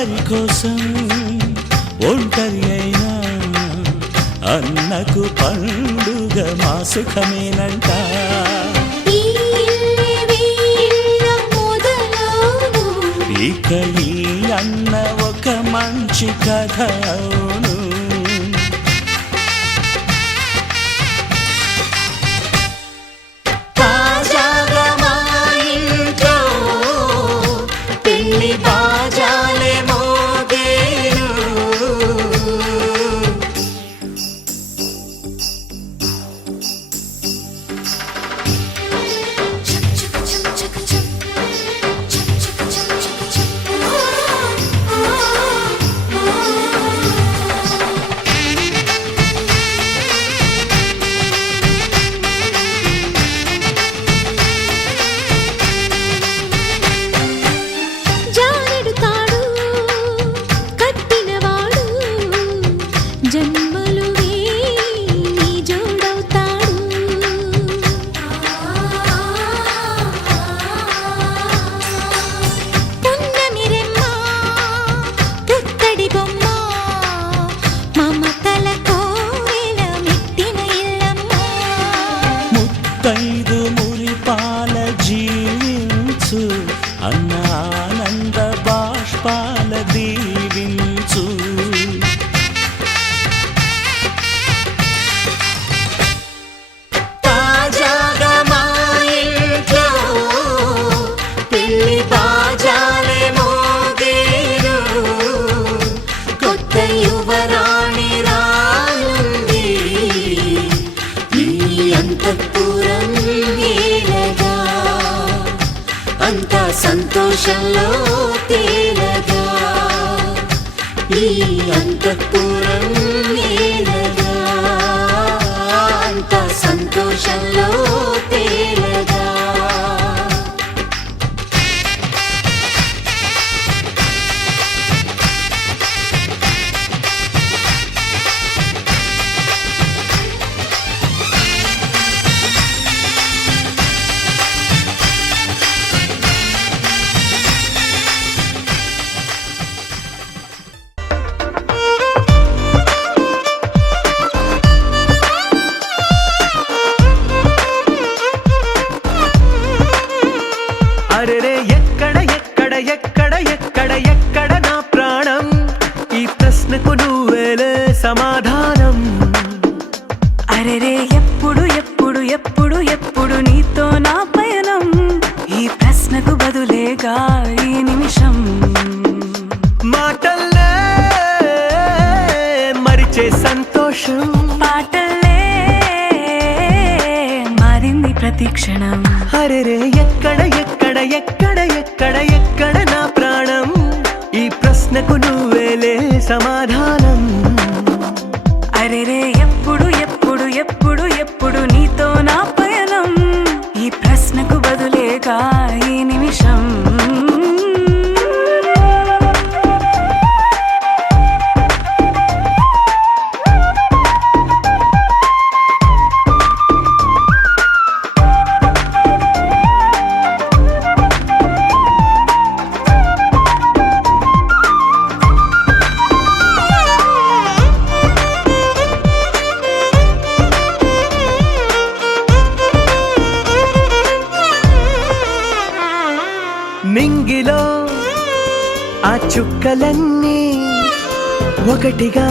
అందరి కోసం ఒంటరి అయినా అన్నకు పండుగ మా సుఖమేనంట. ఇక ఈ అన్న ఒక మంచి కథ అవును. తాజాగా మా ఇంట్లో పెళ్లి బాజాలే మోగేను. ముత్తైదు మురిపాల జీవించు అన్న ఆనంద బాష్పాల దీవించు. తాజాగా మా ఇంట్లో పెళ్లి బాజాలే మోగేను. కొత్త యువరాణి రానుంది ఈ అంతఃపురం ఏలగా. అంతా సంతోషంలో తేలగా ఈ అంతఃపురం ఏలగా. అంతా సంతోషంలో తేలగా. అరెరే ఎక్కడ ఎక్కడ ఎక్కడ ఎక్కడ ఎక్కడ నా ప్రాణం, ఈ ప్రశ్నకు నువ్వేలే సమాధానం. అరెరే ఎప్పుడు ఎప్పుడు ఎప్పుడు ఎప్పుడు నీతో నా పయనం, ఈ ప్రశ్నకు బదులేగా ఈ నిమిషం. మాటల్లే మరిచే సంతోషం, పాటల్లే మారింది ప్రతిక్షణం. అరెరే ఎక్కడ ఎక్కడ ఎక్కడ ఎక్కడ ఎక్కడ నా ప్రాణం, ఈ ప్రశ్నకు నువ్వేలే సమాధానం. అరెరే ఎప్పుడు ఎప్పుడు ఎప్పుడు ఎప్పుడు నీతో నా పయనం, ఈ ప్రశ్నకు బదులేగా ఈ నిమిషం. నింగిలో ఆ చుక్కలన్నీ ఒకటిగా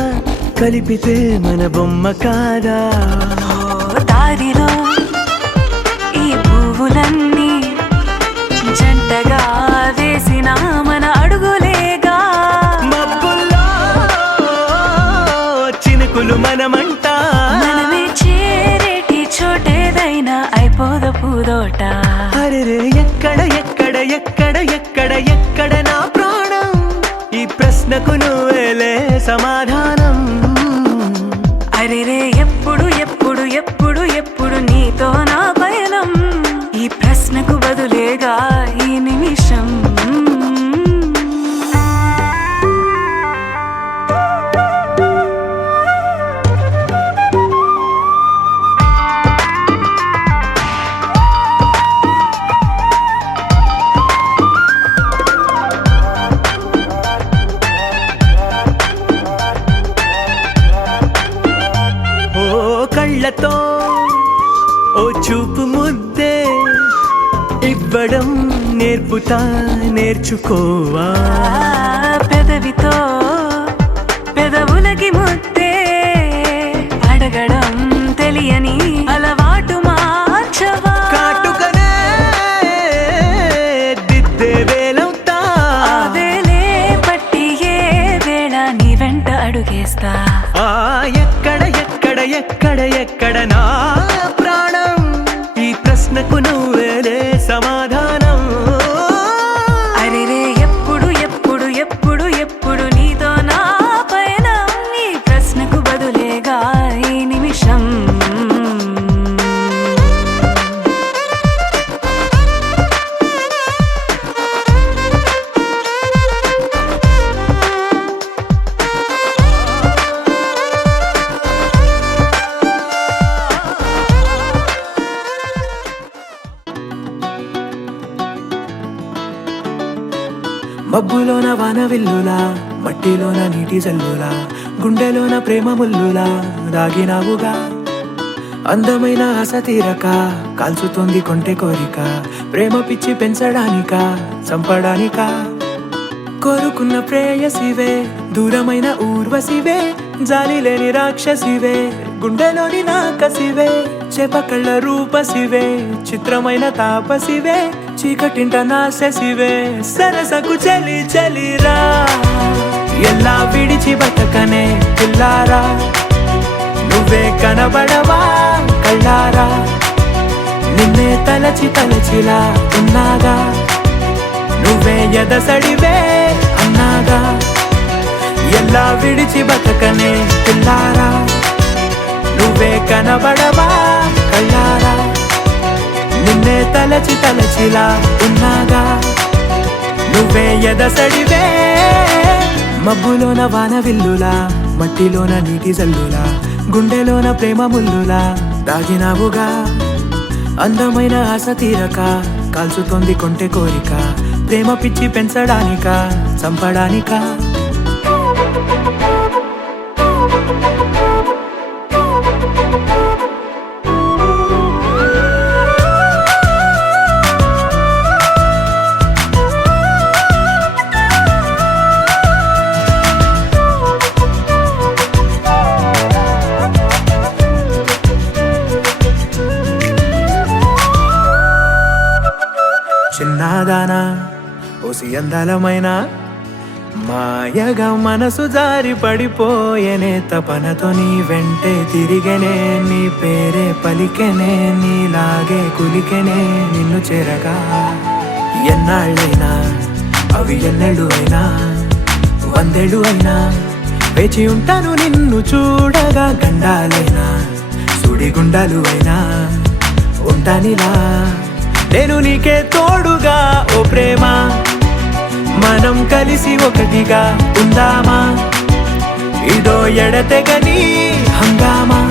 కలిపితే మన బొమ్మ కాదా. దారిలో ఈ పువ్వులన్నీ జంటగా వేసిన మన అడుగులేగా. మబ్బుల్లో చినుకులు మనమంట, మనమే చేరేటి చోటేదైనా అయిపోదు పూదోట. అరెరే ఎక్కడ ఎక్కడ ఎక్కడ ఎక్కడ ఎక్కడ నా ప్రాణం, ఈ ప్రశ్నకు నువ్వేలే సమాధానం. అరెరే ఎప్పుడు ఎప్పుడు ఎప్పుడు ఎప్పుడు నీతో నా పయనం, ఈ ప్రశ్నకు బదులేగా ఈ నిమిషం. ఓ చూపు ముద్దే ఇవ్వడం నేర్పుతా నేర్చుకోవా. పెదవితో పెదవులకి ముద్దే అడగడం తెలియని అలవాటు మార్చవా. కాటుకనే దిద్దే వేలవుతా. ఆ వేలే పట్టి ఏ వేళ నీ వెంట అడుగేస్తా. ఎక్కడ ఎక్కడ ఎక్కడ ఎక్కడ నా ప్రాణం, ఈ ప్రశ్నకు నువ్వేలే సమాధానం. అరెరే ఎప్పుడు ఎప్పుడు ఎప్పుడు ఎప్పుడు నీతో నా పయనం, ఈ ప్రశ్నకు బదులేగా ఈ నిమిషం. మబ్బులోన వాన విల్లులా, మట్టిలోన నీటి జల్లులా, గుండెలోన ప్రేమ ముల్లులా దాగినావుగా. అందమైన ఆశ తీరక కాల్చుతోంది కొంటె కోరిక, ప్రేమ పిచ్చి పెంచడానిక చంపడానిక. కోరుకున్న ప్రేయసివే, దూరమైన ఊర్వశివే, జాలి లేని రాక్షసివే, గుండెలోని నాకసివే, చేపకళ్ళ రూపసివే, చిత్రమైన తాపసివే, చీకటింట నాశసివే, సరసకు చలి చలిరా. ఎలా విడిచి బతకనే పిల్లారా, నువ్వే కనబడవా కళ్ళారా. నిన్నే తలచి తలచిలా ఉన్నాగా, నువ్వే ఎదసడివే అన్నాగా. ఎలా విడిచి బతకనే పిల్లారా, నువ్వే కనబడవా కళ్ళారా. నిన్నే తలచి తలచిలా ఉన్నాగా, నువ్వే ఎదసడివే. మబ్బులోన వాన విల్లులా, మట్టిలోన నీటి జల్లులా, గుండెలోన ప్రేమ ముల్లులా దాగినావుగా. అందమైన ఆశ తీరక కాల్చుతోంది కొంటె కోరిక, ప్రేమ పిచ్చి పెంచడానిక చంపడానిక. చిన్నదానా ఓసి అందలమైన మాయగా మనసు జారి పడిపోయేనే, తపనతో నీ వెంటే తిరిగనే, నీ పేరే పలికెనే, నీలాగే కులికెనే నిన్ను చేరగా. ఎన్నాళ్ళైనా అవి ఎన్నెళ్ళు అయినా, 100 ఏళ్ళు అయినా వేచి ఉంటాను నిన్ను చూడగా. గండాలైనా సుడిగుండాలు అయినా ఉంటానిలా, నేను నీకే తోడుగా. ఓ ప్రేమ, మనం కలిసి ఒకటిగా ఉందామా, ఇదో ఎడతెగని హంగామా.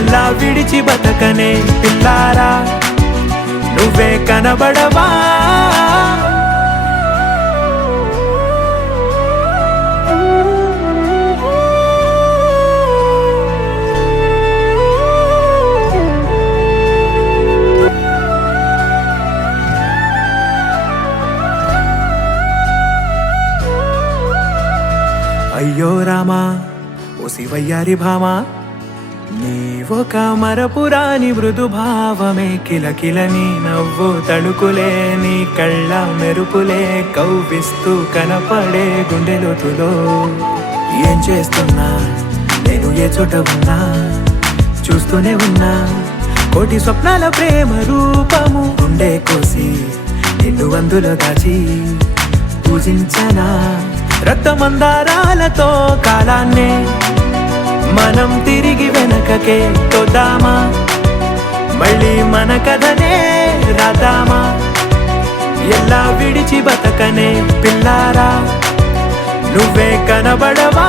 ఎలా విడిచి బతకనే పిల్లారా, నువ్వే కనబడవా. అయ్యో రామా ఓ శివయ్యారి భామా, నీవొక మరపురాని మృదు భావమే, కిలకిల నీ నవ్వు తడుకులే, నీ కళ్ళ మెరుపులే కవ్విస్తూ కనపడే గుండెలోతులో. ఏం చేస్తున్నా నేను ఏ చోట ఉన్నా, చూస్తూనే ఉన్నా కోటి స్వప్నాల ప్రేమ రూపము. గుండె కోసి నిన్ను అందులో దాచి పూజించనా, రక్తమందారాలతో కాలాన్నే మనం తిరిగి వెనకకే తోద్దామా. మళ్ళీ మన కథనే రాద్దామా. ఎలా విడిచి బతకనే పిల్లారా, నువ్వే కనబడవా.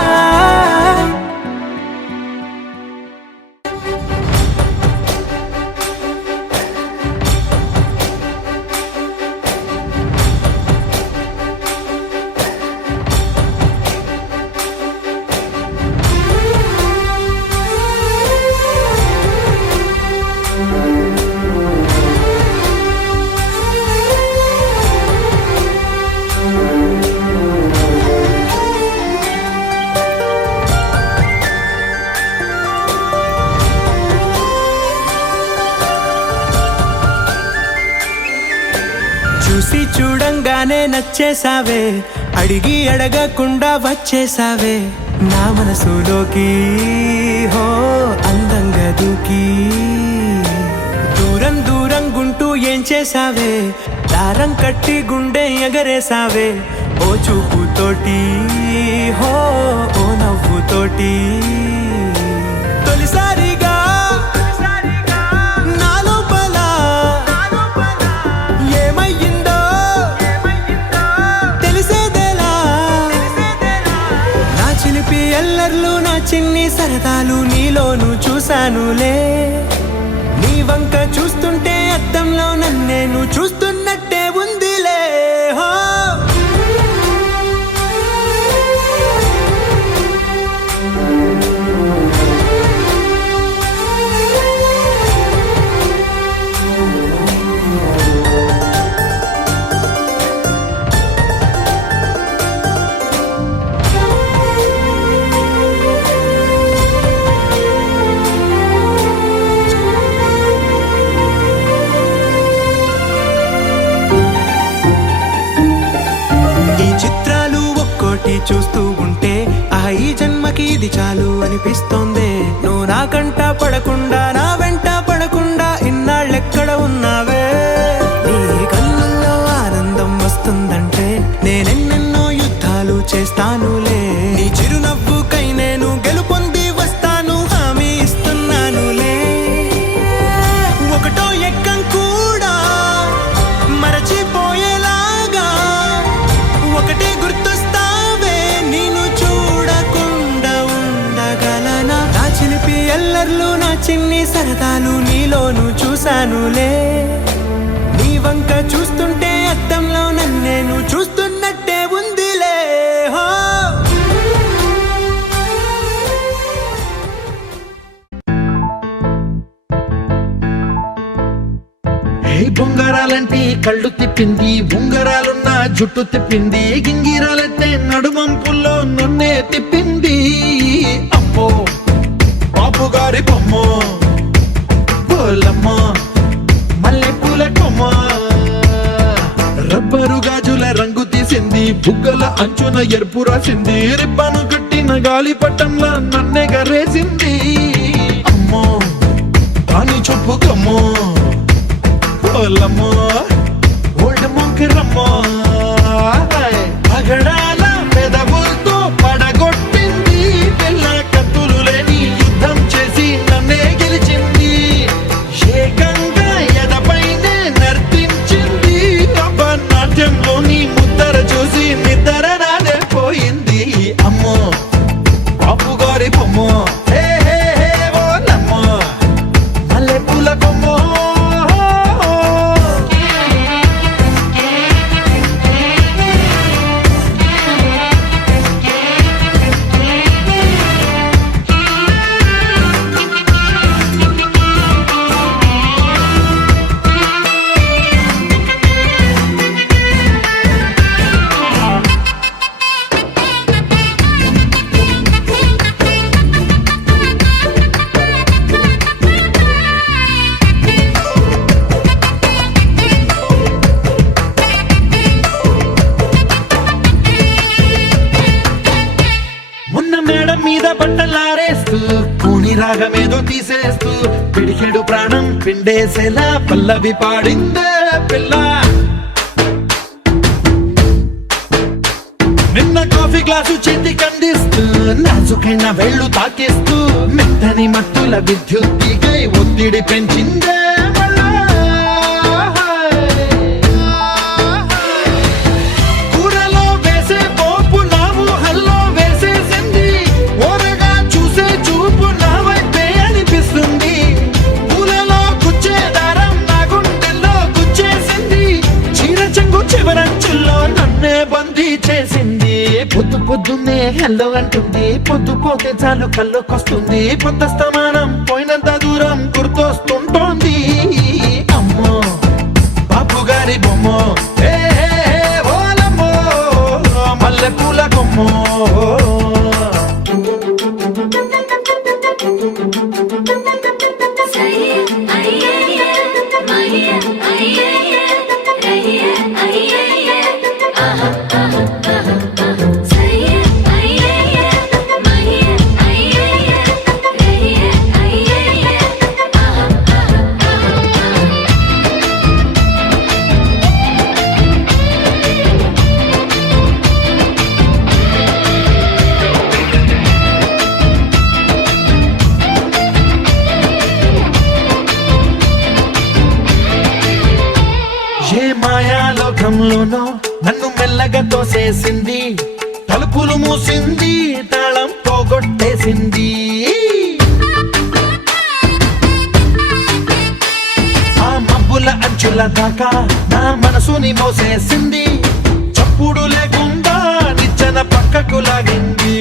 చూసి చూడంగానే నచ్చేసావే, అడిగి అడగకుండా వచ్చేసావే నా మనసులోకి. హో అందంగా దూకి దూరం దూరం గుంటూ ఏం చేసావే, దారం కట్టి గుండె ఎగరేసావే ఓ చూపుతోటి. హో ఓ నవ్వుతోటి తొలిసారిగా నా లోపల ఏమయ్యిందో తెలిసేదేలా. నా చిలిపి ఎల్లర్లు నా చిన్ని సరదాలు నీలోను చూశానులే. నీ వంక చూస్తుంటే అద్దంలో నన్నేను చూస్తున్నట్టే ఉందిలే. హో చూస్తూ ఉంటే ఈ జన్మకి ఇది చాలు అనిపిస్తోంది. నువ్వు నా కంట పడకుండా నా వెంట పడకుండా ఇన్నాళ్ళెక్కడ ఉన్నావే. నీ కళ్ళల్లో ఆనందం వస్తుందంటే నేనెన్నెన్నో యుద్ధాలు చేస్తానులే. నీ చిరునవ్వుకై నేను గెలుపొంది వస్తాను హామీ ఇస్తున్నానులే. ఒకటో ఎక్కం కూడా మరచిపోయేలాగా ఒకటే గుర్తొస్తా. ఎల్లర్లు నా చిన్ని సరదాలు నీలోను చూశానులే. నీ వంక చూస్తుంటే అద్దంలో నన్నేను చూస్తున్నట్టే ఉందిలే. హో బొంగరాలంటే కళ్ళు తిప్పింది, ఉంగరాలున్న జుట్టు తిప్పింది, గింగిరాలైతే నడుమంపుల్లో నన్నే తిప్పింది. అమ్మో బాపు గారి బొమ్మ పోలమ్మ మల్లె పూల కొమ్మ, రబ్బరు గాజుల రంగు తీసింది, బుగ్గల అంచున ఎరుపు రాసింది, రిబ్బను కట్టిన గాలిపటంలా నన్నే గరేసింది. అమ్మో దాని చొప్పు కమ్మో పోలమ్మ ఓల్డ్ మొంకిరమ్మ, పగడాల పెదవులతో పడగొట్టింది, పిల్ల కత్తులు లేని యుద్ధం చేసి నన్నే గెలిచింది, ఏకంగా ఎదపైనే నర్తించింది. నాట్యంలోని ముద్దర చూసి నిద్ర నాదే పోయింది. అమ్మో బాపు గారి బొమ్మ ఓలమ్మ మల్లె పూల కొమ్మ. మీద బట్టలారేస్తూ కూని రాగమేదో తీసేస్తూ పిడికెడు ప్రాణం పిండేసేలా పల్లవి పాడిందే పిల్ల. నిన్న కాఫీ గ్లాసు చేతి కందిస్తూ నాజుకైన వేళ్ళు తాకేస్తూ మెత్తని మత్తుల విద్యుత్తికై ఒత్తిడి పెంచిందే. పొద్దు పొద్దున్నే హెల్లో అంటుంది, పొద్దు పోతే చాలు కళ్ళొకొస్తుంది, పొద్దు స్తమానం పోయినంత దూరం గుర్తొస్తుంటోంది. అమ్మో బాపు గారి బొమ్మ ఓలమ్మో మల్లె పూల కొమ్మో. అయ్య క్షణంలోనో నన్ను మెల్లగా తోసేసింది, తలుపులు మూసింది, తాళం పోగొట్టేసింది. ఆ మబ్బుల అంచుల దాకా నా మనసుని మోసేసింది, చప్పుడు లేకుండా నిచ్చెన పక్కకు లాగింది.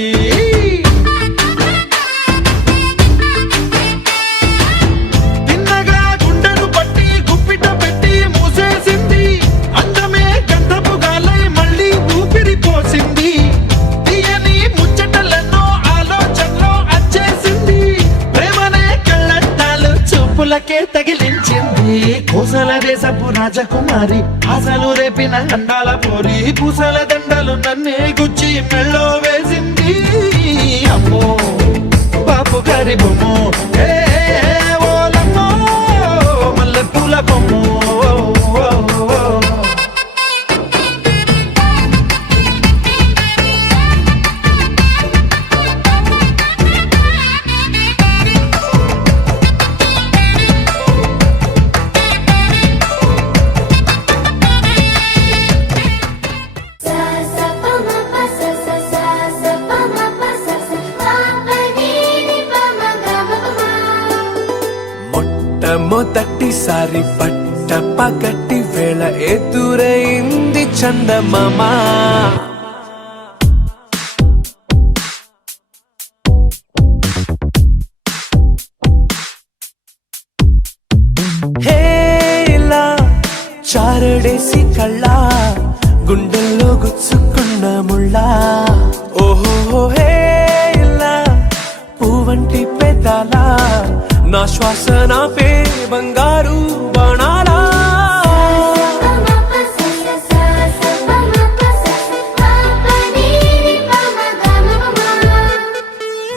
తగిలించింది కోసల దేశపు రాజకుమారి, ఆశలు రేపిన అండాల పోరి, పూసల దండలు నన్నే గుచ్చి మెళ్ళో వేసింది. అమ్మో బాపు గారి బొమ్మో, ఓలమ్మో మల్లె పూల బొమ్మో. మొదటిసారి పట్ట పగటి వేళ ఎదురైంది చందమామ. హేలా చారడేసి కళ్ళ గుండెల్లో గుచ్చుకున్న ముళ్ళ, ఓహో హేలా పువ్వంటి పెదాల నా శ్వాస నాపే బంగారు బాణాలా.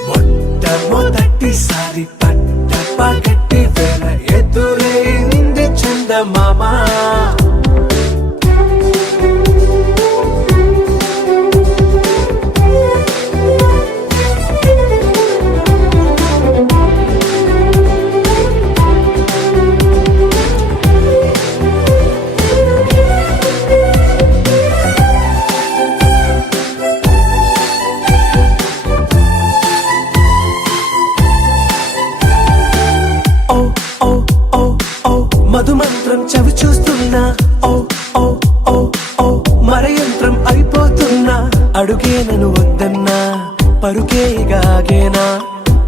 మొట్టమొదటిసారి పట్ట పగటి వేళ ఎదురైంది చందమామ. మధుమంత్రం చవి చూస్తున్నా, ఓ ఓ ఓ ఓ మరయంత్రం అయిపోతున్నా, అడుగే నన్ను వద్దన్నా పరుకేగాగేనా,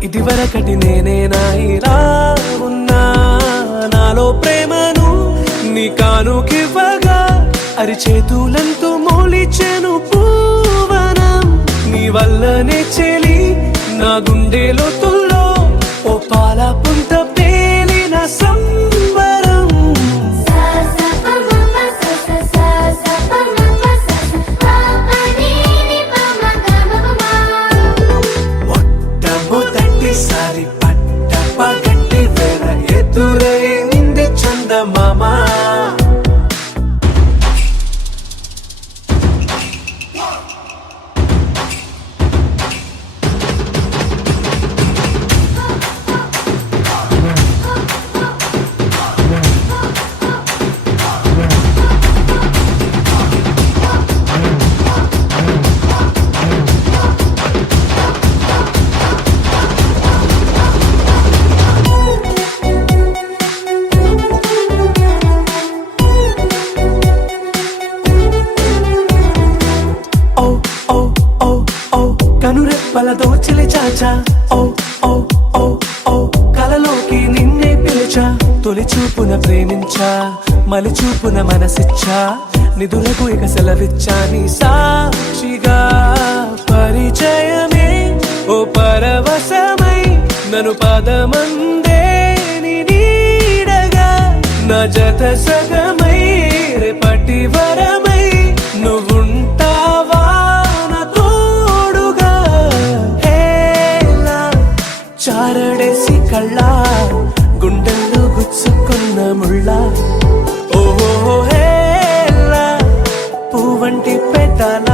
ఇది వరకటి నేనేనా ఇలా ఉన్నా. నాలో ప్రేమను నీ కానుకివ్వగా అరిచేతులంతో మోలిచెను పూవనం, నీ వల్లనే చెలి నా గుండెలో తుల్లో ఓ పాల పుంత పేలిన సంబరం. మొట్టమొదటిసారి పట్ట పగటి వేళ ఎదురైంది చందమామ. కనురెప్పల దోచిలి చాచా, ఓ ఓ ఓ ఓ కలలోకి నిన్నే పిలిచా, తొలి చూపున ప్రేమించా, మలి చూపున మనసిచ్చా, నిదురకు ఇక సెలవిచ్చా, నీ సాక్షిగా పరిచయమే ఓ పరవశమై నన్ను పదమందే నీ నీడగా, నా జత సగమై రేపటి వరమై నువ్వుంటావా నా తోడుగా. హేలా చారడేసి కళ్ళ గుండెల్లో గుచ్చుకున్న ముళ్ళ, ఓహో హేలా పువ్వంటి పెదాల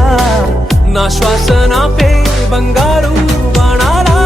నా శ్వాస నాపే బంగారు బాణాలా.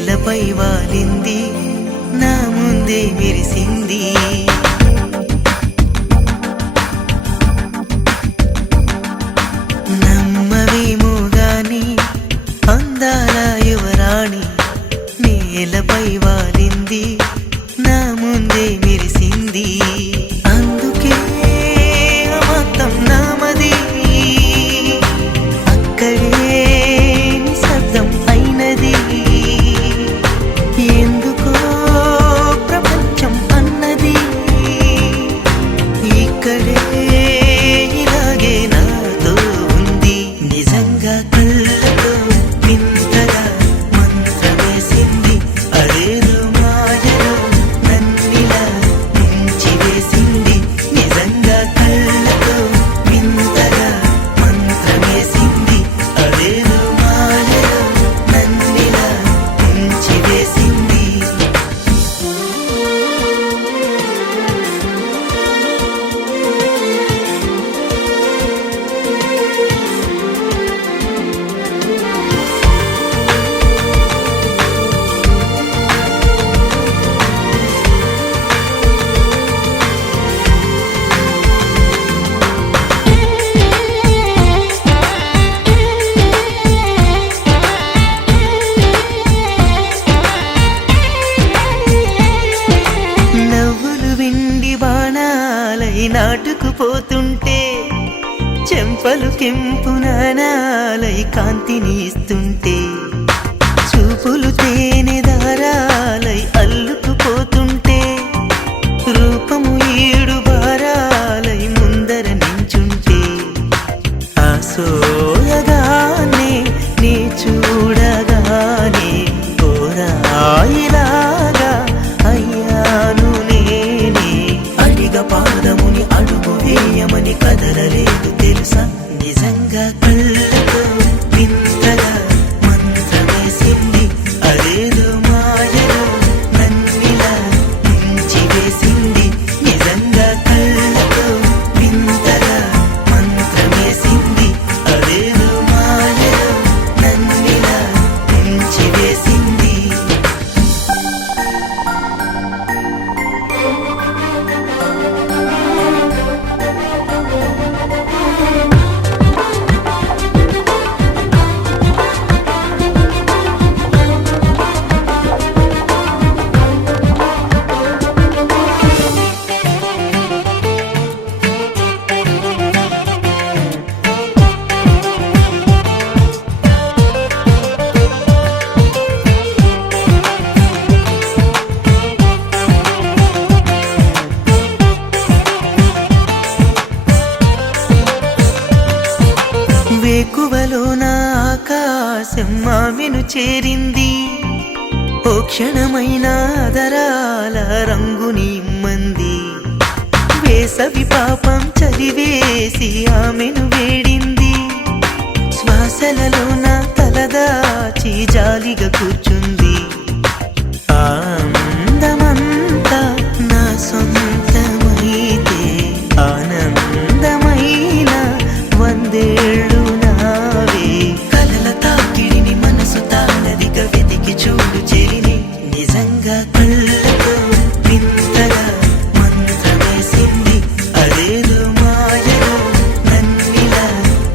నేలపై వాలింది నా ముందే మెరిసింది నమ్మవేమో గాని అందాల యువరాణి నేలపై వాలింది నా ముందే మెరిసింది అందుకే మొత్తం నామది అక్కడే నిశ్శబ్దం అయినది ఎందుకో ప్రపంచం అన్నది ఇక్కడే ఇలాగే నాతో ఉంది నిజంగా కళ్ళతో వింతగా మంత్రమేసింది అదేదో మాయలో నన్నిలా ముంచివేసింది నిజంగా కళ్ళతో వింతగా మంత్రమేసింది అదేదో మాయలో నన్నిలా ముంచివేసింది నవ్వులు వెండి బాణాలై నాటుకుపోతుంటే చెంపలు కెంపు నాణాలై కాంతిని ఇస్తుంటే చూపులు తేనె దారాలై అల్లుకుపోతుంటే రూపము ఏడు బారాలై ముందర నించుంటే ఆసోయగానే నీ చూడగానే కోరాయిలాగా అయ్యాను నేనే అడిగ పాదముని అడుగు వేయమని కదలలేదు తెలుసా నిజంగా కళ్ళతో వింతగా మంత్రమేసింది అదేదో మాయలో నన్నిలా ముంచివేసింది నిజంగా కళ్ళతో వింతగా మంత్రమేసింది అదేదో మాయలో నన్నిలా ముంచివేసింది వేకువలో నా ఆకాశం ఆమెను చేరింది ఓ క్షణమైన ఆదరాల రంగుని ఇమ్మంది వేసవి పాపం చలివేసి ఆమెను వేడింది శ్వాసలలో నా తలదాచి జాలిగా కూర్చుంది ఆనందమంతా నా సొంతమైతే ఆనందమైన వందేళ్ళు నావే కలల తాకిడిని మనసు తానదిగా వెతికి చూడు చెలిని నిజంగా కళ్ళతో వింతగా మంత్రమేసింది అదేదో మాయలో నన్నిలా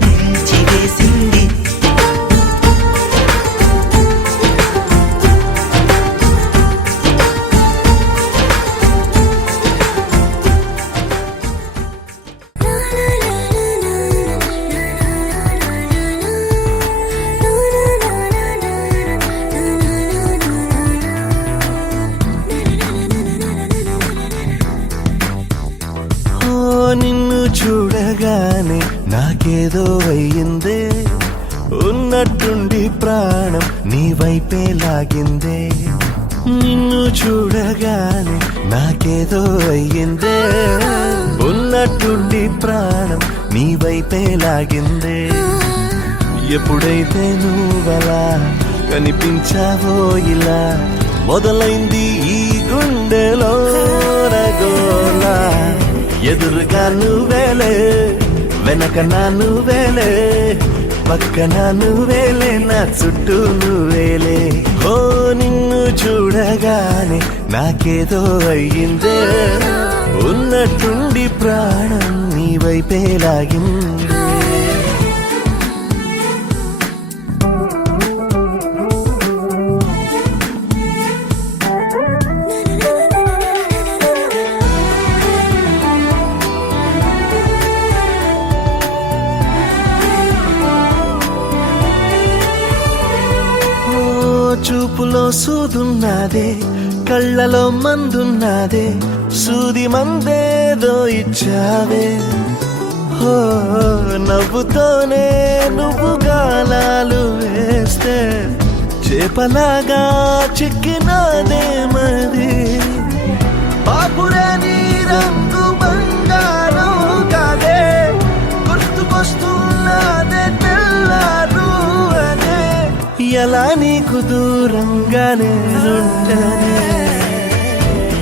ముంచివేసింది నిన్ను చూడగానే నాకేదో అయ్యిందే ఉన్నట్టుండి ప్రాణం నీ వైపే లాగిందే నిన్ను చూడగానే నాకేదో అయ్యిందే ఉన్నట్టుండి ప్రాణం నీ వైపే లాగిందే ఎప్పుడైతే నువ్వలా కనిపించావో ఇలా మొదలైంది ఈ గుండెలో రగోలా ఎదురుగా నువ్వేలే వెనక నా నువ్వేలే పక్కన నువ్వేలే నా చుట్టూ నువ్వేలే ఓ నిన్ను చూడగానే నాకేదో అయ్యిందే ఉన్నట్టుండి ప్రాణం నీ వైపే లాగింది చూపులో సూదున్నదే కళ్ళలో మందున్నదే సూది మందేదో ఇచ్చావే ఓ నవ్వుతోనే నువ్వు గాలాలు వేస్తే చేపలాగా చిక్కినాదే మది బాపురే నీ రంగు బంగారం కాదే గుర్తుకొస్తున్నదే తెల్లారు అదే ఎలా నీకు దూరంగానే ఉంటానే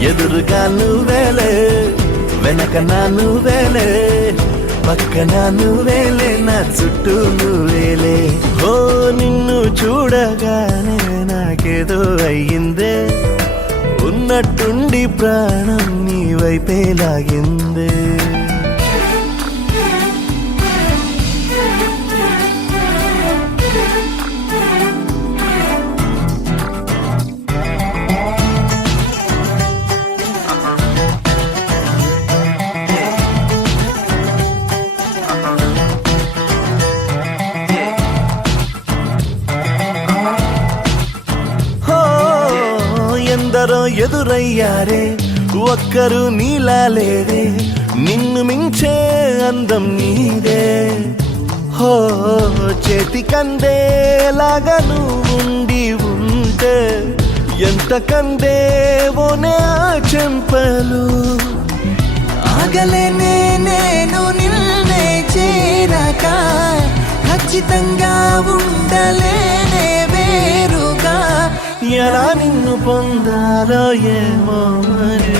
ఎదురుగా నువ్వేలే వెనక నా నువ్వేలే పక్కన నువ్వేలే నా చుట్టూ నువ్వేలే ఓ నిన్ను చూడగానే నాకేదో అయ్యిందే ఉన్నట్టుండి ప్రాణం నీ వైపే లాగిందే ఎందరో ఎదురయ్యారే ఒక్కరు నీలా లేరే నిన్ను మించే అందం నీదే హో చేతికందేలాగా నువ్వుండి ఉంటే ఎంత కందేవోనే ఆ చెంపలు ఆగలేనే నేను నిన్నే చేరక ఖచ్చితంగా ఉండలేనే వేరుగా ఎలా నిన్ను పొందాలో ఏమో మరి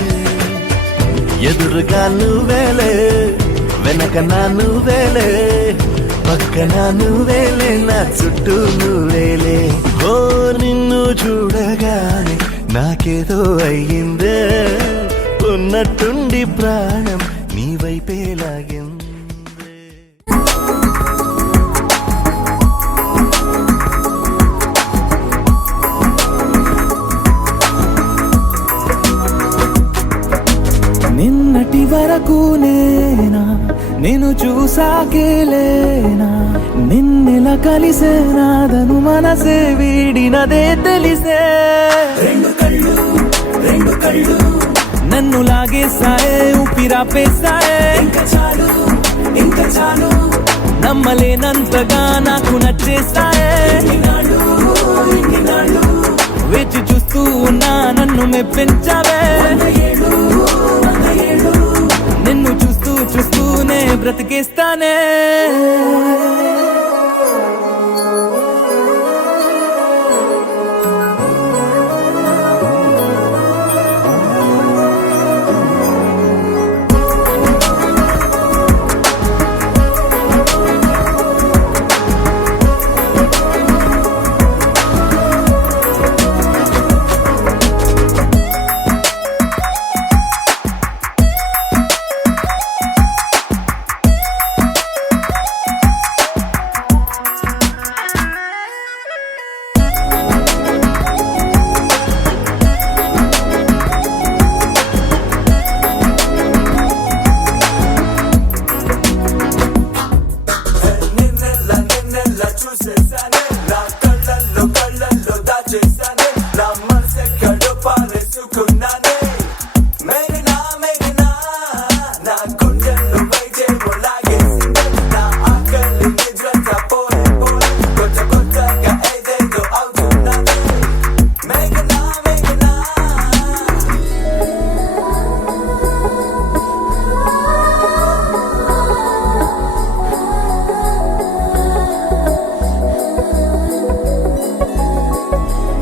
ఎదురుగా నువ్వేలే వెనక నా నువ్వేలే పక్కన నువ్వేలే నా చుట్టూ నువ్వేలే ఓ నిన్ను చూడగానే నాకేదో అయ్యిందే ఉన్నట్టుండి ప్రాణం నీ వైపే లాగింది నిన్నటి వరకు నేనా నేను చూసాకేలేనా నిన్నెలా కలిసేనాదను మనసే వీడినదే తెలిసే రెండు కళ్ళు నన్ను లాగేసాయే ఊపిరాపేసాయే ఇంకా చాలు నమ్మలేనంతగా నాకు నచ్చేసాయే వేచి చూస్తూ ఉన్నా నన్ను మెప్పించావే నిన్ను చూస్తూనే బ్రతికేస్తానే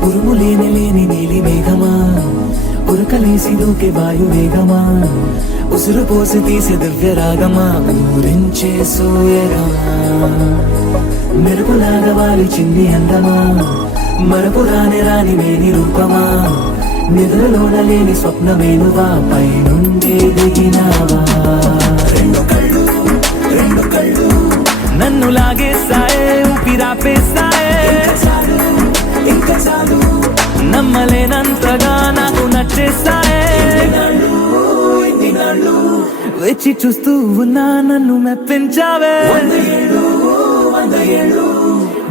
ఉరుము లేని నీలి మేఘమా ఉరకలేసి దూకే వాయువేగమా ఉసురు పోసి తీసే దివ్య రాగమా ఊరించే సూయగమా మెరుపులాగా వాలి చింది అందమా మరపు రాని మేని రూపమా నిద్రలోన లేని స్వప్నమేనువా పైనుండి దిగినావా రెండు కళ్ళు నన్ను లాగేస్తాయే ఊపిరాపేస్తాయే ఇంకా చాలు నమ్మలేనంతగా నాకు నచ్చేస్తాయే వేచి చూస్తూ ఉన్నా నన్ను మెప్పించావే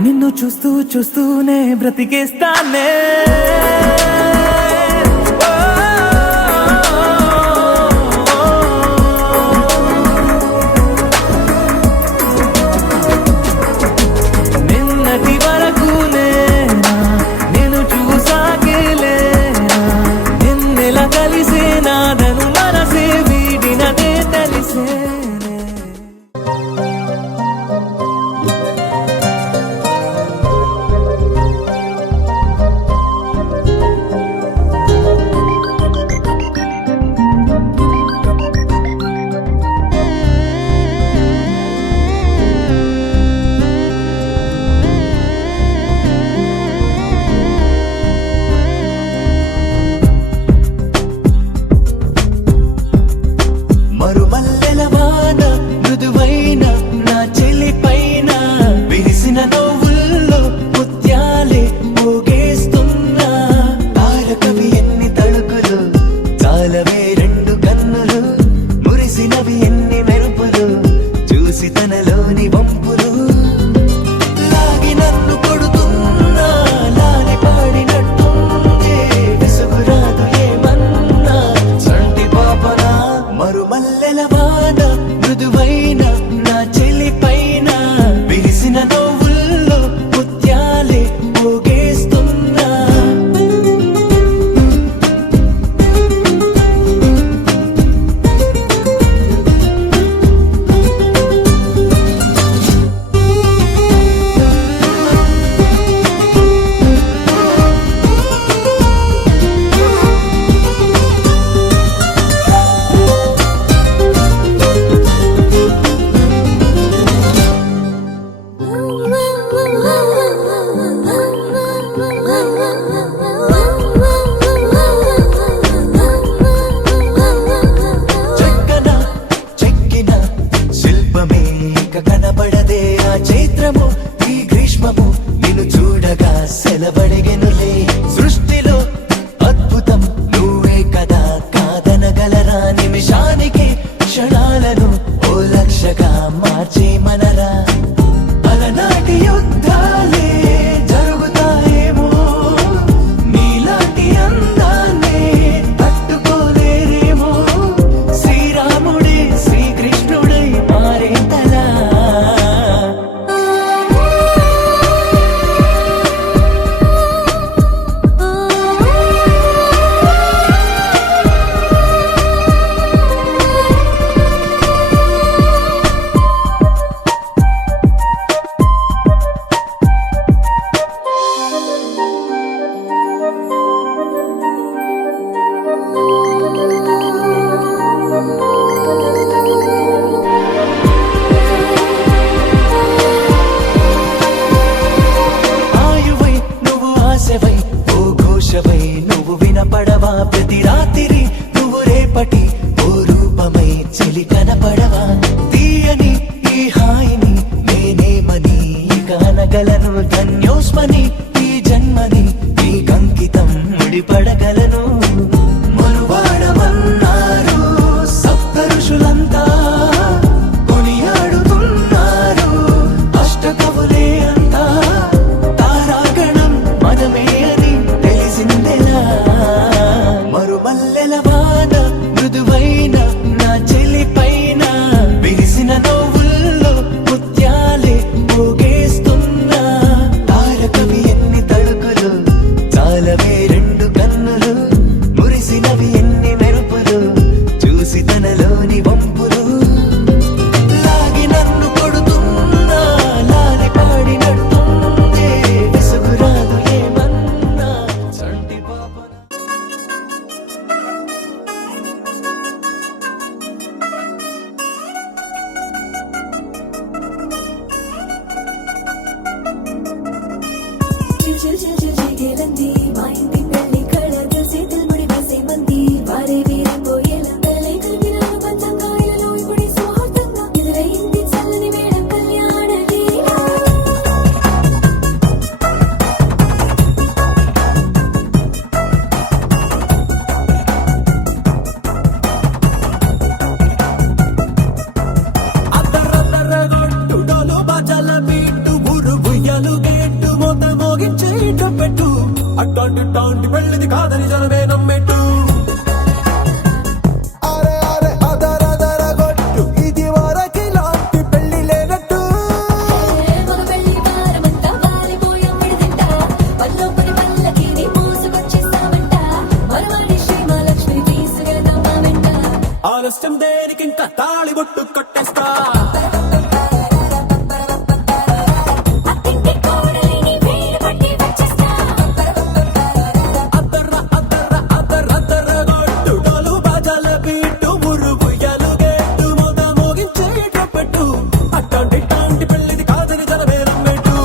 నిన్ను చూస్తూనే బ్రతికేస్తానే నిన్నటి వరకు నేను చూసాకేలేనా నిన్నెలా కలిసే నాదను మనసే వీడినదే తెలిసేనే మరుమల్లెల వాన మృదువైన నా చెలి పైన విరిసిన నవ్వుల్లో ముత్యాలే పోగేస్తున్నా తారకవి ఎన్ని తళుకులు చాలవే రెండు కన్నులు మురిసినవి ఎన్ని మెరుపులు చూసి తనలోని వంపులు లాగి నన్ను కొడుతున్నా లాలి పాడినట్టుందే విసుగురాదు ఏమన్నా సంటి పాపనా మరుమల్లెల వాన మృదువైన నా చెలి పైన విరిసిన నవ్వుల్లో ముత్యాలే పోగేస్తున్నా చెక్కిన శిల్పమే ఇక కనబడదే ఆ చైత్రము ఈ గ్రీష్మము నిన్ను చూడగా సెలవడిగెనులే సృష్టిలో అద్భుతం నువ్వే కదా కాదనగలరా నిమిషానికి క్షణాలను ఓ లక్షగా మార్చే మనరా అలనాటి యుద్ధాలే జరుగుతాయేమో నీలాంటి అందాన్నే తట్టుకోలేరేమో శ్రీరాముడే శ్రీకృష్ణుడై మారేంతలా ఆయువై నువ్వు ఆశవై ఓ ఘోషవై నువ్వు వినపడవా ప్రతి రాత్రి నువ్వు రేపటి ఓ రూపమై చెలి కనపడవా తీయని ఈ హాయిని నేనేమని ఇక అనగలను ధన్యోస్మని ఈ జన్మని ఈ కంకితం ముడిపడగలను మనువాడమన్నారు సప్త ఋషులంతా కొనియాడుతున్నారు అష్టకవులే అంతా తారాగణం మనమే అని తెలిసిందెలా మరుమల్లెల వాన మృదువై చిల్ చిల్ చిల్ చిల్ చిగేలంది మా ఇంటి పెళ్లి కళ చేతులు ముడి వేసే మంది వారే వీరే పోయేలా తలై కలిపిన పంచంగా ఇలలో ఇప్పుడు సుముహూర్తంగా ఎదురయ్యింది చల్లని వేళ కళ్యాణ లీల అద్దరద్దరగొట్టు డోలు బాజాల బీటు ఊరు ఉయ్యాలు గేట్టు మోత మోగించే ట్రంపెట్టు అట్టాంటి టాంటి పెళ్ళిది కాదని జనమే నమ్మెట్టు అరే అరే అదరదరగొట్టు ఇది వరకి లాంటి పెళ్లి లేనట్టు మగ పెళ్లి వారమంతా వాలిపోయాం విడిదింట పల్లోపడి పల్లకిని మోసుకొచ్చేస్తామంట మరవాడి శ్రీమహాలక్ష్మి తీసుకెళ్తాం మా వెంట ఆలస్యం దేనికి ఇంకా తాళి బొట్టు కొట్టేస్తా అత్తింటి కోడలిని వేలు పట్టి వచ్చేస్తా అద్దరద్దరగొట్టు డోలు బాజాల బీటు ఊరు ఉయ్యాలు గేట్టు మోత మోగించే ట్రంపెట్టు అట్టాంటి టాంటి పెళ్ళిది కాదని జనమే నమ్మెట్టు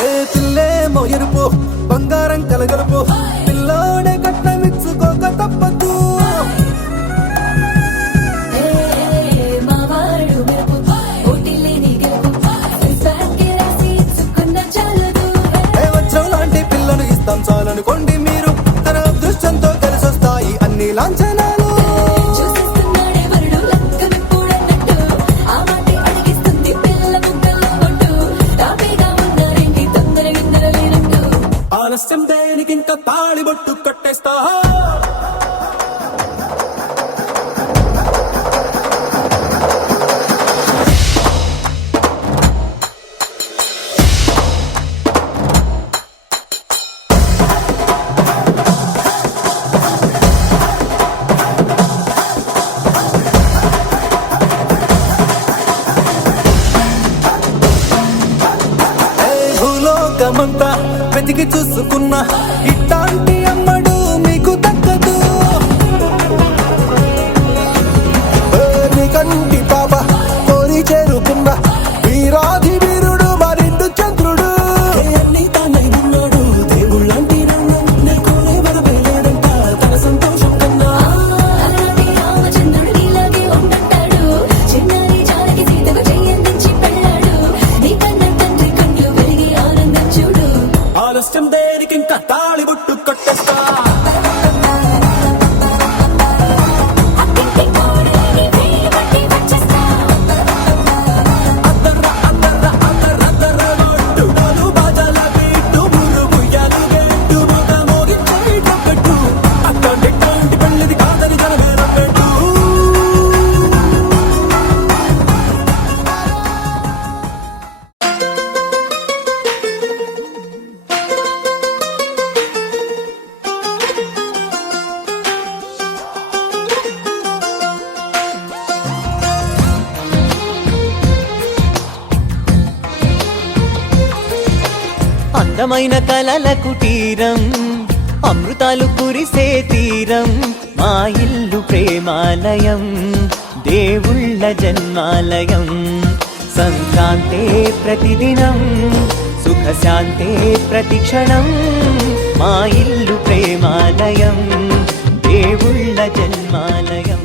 ఏ పిల్లేమో ఎరుపు బంగారం కలగలుపు పిల్లోడే కట్నమిచ్చుకోక తప్పదు మావాడు మెరుపు ఓటిల్లేని గెలుపు ఫ్యాన్కి రాసి ఇచ్చుకున్న చాలదు ఏ వజ్రం లాంటి పిల్లను ఇస్తాం చాలనుకోండి మీరు తన అదృష్టంతో కలిసొస్తాయి అన్ని లాంఛనాలు చూసేస్తున్నాడే వరుడు లక్కమిప్పుడన్నట్టు ఆ మాటే అడిగిస్తుంది పిల్ల ముగ్గల్లో ఒట్టు తాపీగా ఉన్నారేంటి తొందర గిందర లేనట్టు ఆలస్యం దేనికి ఇంకా తాళి బొట్టు కొట్టేస్తా భూలోకమంతా వెతికి చూసుకున్నా ఇట్లాంటి అమ్మడు మీకు దక్కదు నీ కంటి పాప కోరి చేరుకున్న వీరాధి వీరుడు మరిండు చంద్రుడు అన్ని తానై ఉన్నాడు దేవుళ్ళంటి నాన్న నీకు ఎవరు లేదంట తన సంతోషం కన్నా అలాంటి రామచంద్రుడు ఇలాగే ఉండంటాడు చిన్నారి జానకి సీతకు చెయ్యందించి పెళ్ళాడు నీ కన్న తండ్రి కళ్ళు వెలిగి ఆనందం చూడు ఆలస్యం దేనికి ఇంకా తాళి బొట్టు కొట్టేస్తా అత్తింటి కోడలిని వేలు పట్టి వచ్చేస్తా అద్దరద్దరగొట్టు డోలు బాజాల బీటు ఊరు ఉయ్యాలు గేట్టు మోత మోగించే ట్రంపెట్టు అట్టాంటి టాంటి పెళ్ళిది కాదని జనమే నమ్మెట్టు అందమైన కలల కుటీరం అమృతాలు కురిసే తీరం మా ఇల్లు ప్రేమాలయం దేవుళ్ళ జన్మాలయం సంక్రాంతే ప్రతిదినం సుఖశాంతే ప్రతిక్షణం మా ఇల్లు ప్రేమాలయం దేవుళ్ళ జన్మాలయం